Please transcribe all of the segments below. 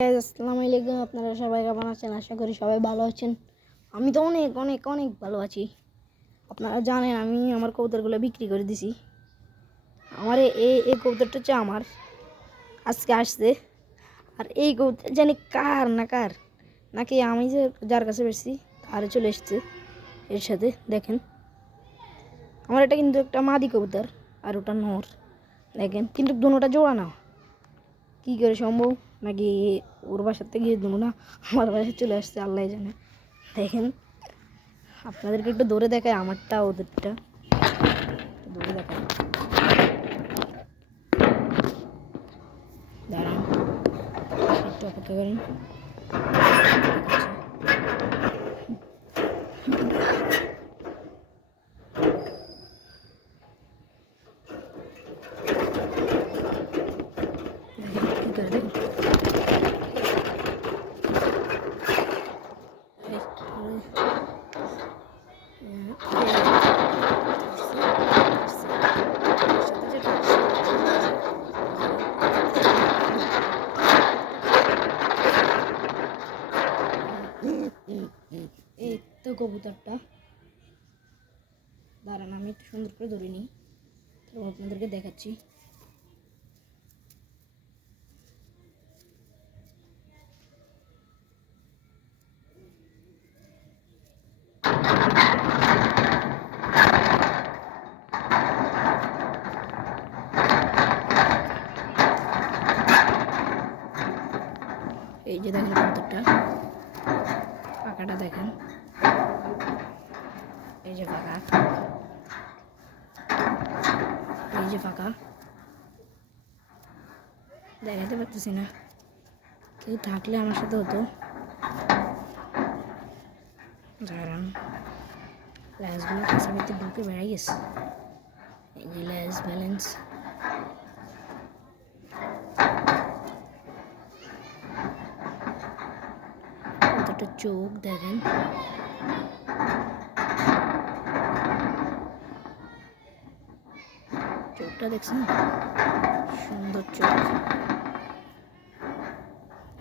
আসসালামু আলাইকুম। আপনারা সবাই কেমন আছেন? আশা করি সবাই ভালো আছেন। আমি তো অনেক অনেক অনেক ভালো আছি। আপনারা জানেন আমি আমার কবুতরগুলো বিক্রি করে দিছি। আমার এই কবুতরটা হচ্ছে আমার, আজকে আসছে। আর এই কবুতর জানি কার নাকি আমি যে যার কাছে বেশি তার চলে এসছে এর সাথে। দেখেন আমার এটা কিন্তু একটা মাদি কবুতর আর ওটা নর। দেখেন কিন্তু দুটোটা জোড়া না, কী করে সম্ভব? নাকি ওর বাসার থেকে গিয়ে দেবো না, আমার বাসায় চলে আসছে, আল্লাহ জানে। দেখেন আপনাদেরকে একটু দৌড়ে দেখায়, আমারটা ওদেরটা দৌড়ে দেখায়। দাঁড়ান একটু অপেক্ষা করেন। দেখেন কী করে, দেখেন এই তো কবুতরটা। দাঁড়ান আমি একটু সুন্দর করে ধরে নিই, তো আপনাদেরকে দেখাচ্ছি। এই যে দেখেন কবুতরটা, পাখাটা দেখেন, এই যে পাখা, এই যে পাখা। দেখাতে পারতেছি না, কেউ থাকলে আমার সাথে হতো। দাঁড়ান ল্যাসগুলো কাছাকাছি ঢুকে বেড়াই গেছে। এই যে ল্যাস ব্যালেন্স, কতটা চোখ দেখেন, চোখটা দেখছেন, সুন্দর চোখ।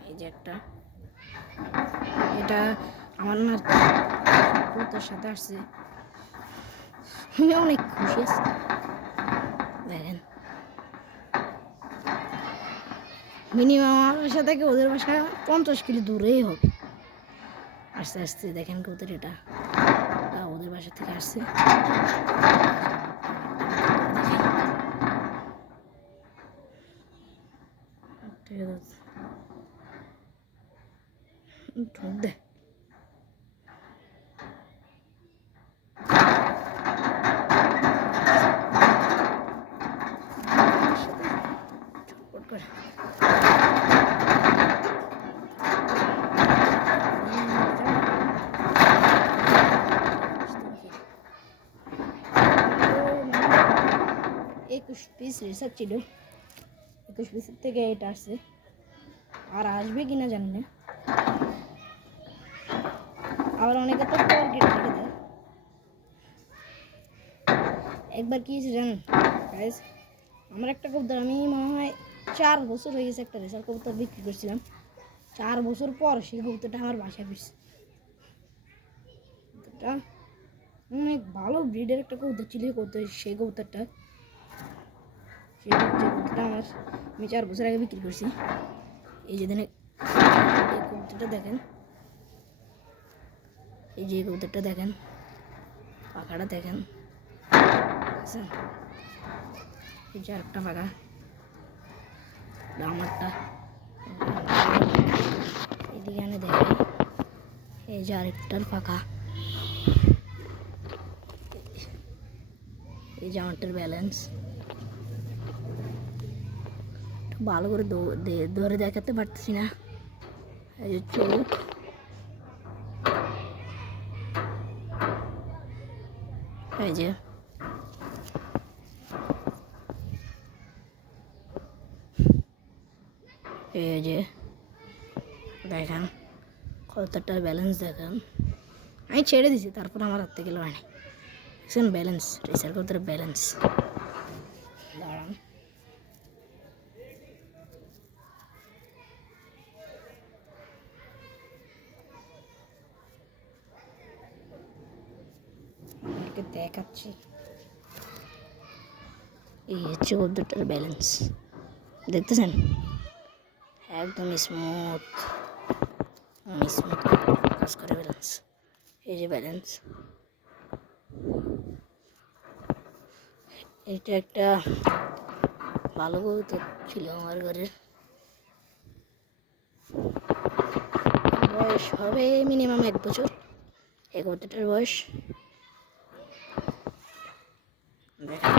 এই যে একটা, এটা আমার না কবুতর সাথে আসছে, আমি অনেক খুশি আছি। দেখেন মিনিমাম আমার বাসা থেকে ওদের বাসা 50 কিলো দূরেই হবে। আস্তে আস্তে দেখেন কবুতর, এটা ওদের বাসা থেকে আসছে। ঢোক দে, ছটপট করে। একুশ পিস রিসার্চ ছিল, 21 পিসের থেকে এটা আসছে, আর আসবে কিনা জানি না। আবার অনেকে তো টার্গেট রেখে দেয়। একবার কি হয়েছে জানেন গাইস, আমার একটা কবুতর, আমি মনে হয় 4 বছর হয়ে গেছে একটা রেসার কবুতর বিক্রি করছিলাম। 4 বছর পর সেই কবুতরটা আমার বাসায় ফিরছে। কবুতরটা অনেক ভালো ব্রিডের একটা কবুতর ছিল। সেই কবুতরটা আমার আমি 4 বছর আগে বিক্রি করছি। এই যে এই কবুতরটা দেখেন, এই যে কবুতরটা দেখেন, পাখাটা দেখেন, এই যে আরেকটা পাখা, আমারটা এদিকে আনে দেখেন, এই যে আরেকটার পাখা, এই যে আমারটার ব্যালেন্স। ভালো করে ধরে দেখাতে পারতেছি না। এই যে চোখ, এই যে এই যে দেখেন কতটার ব্যালেন্স দেখেন। আমি ছেড়ে দিছি, তারপর আমার হাত থেকে লয়নি। দেখছেন ব্যালেন্স, রেসার কবুতরের ব্যালেন্স। দাঁড়ান আপনাদেরকে দেখাচ্ছি। এই হচ্ছে কবুতরটার ব্যালেন্স, দেখতেছেন একদম স্মুথ স্মুথ কাজ করে ব্যালেন্স। এই যে ব্যালেন্স, এটা একটা ভালো কবুতর ছিল আমার ঘরের। বয়স হবে মিনিমাম 1 বছর এই কবুতরটার বয়স। দেখেন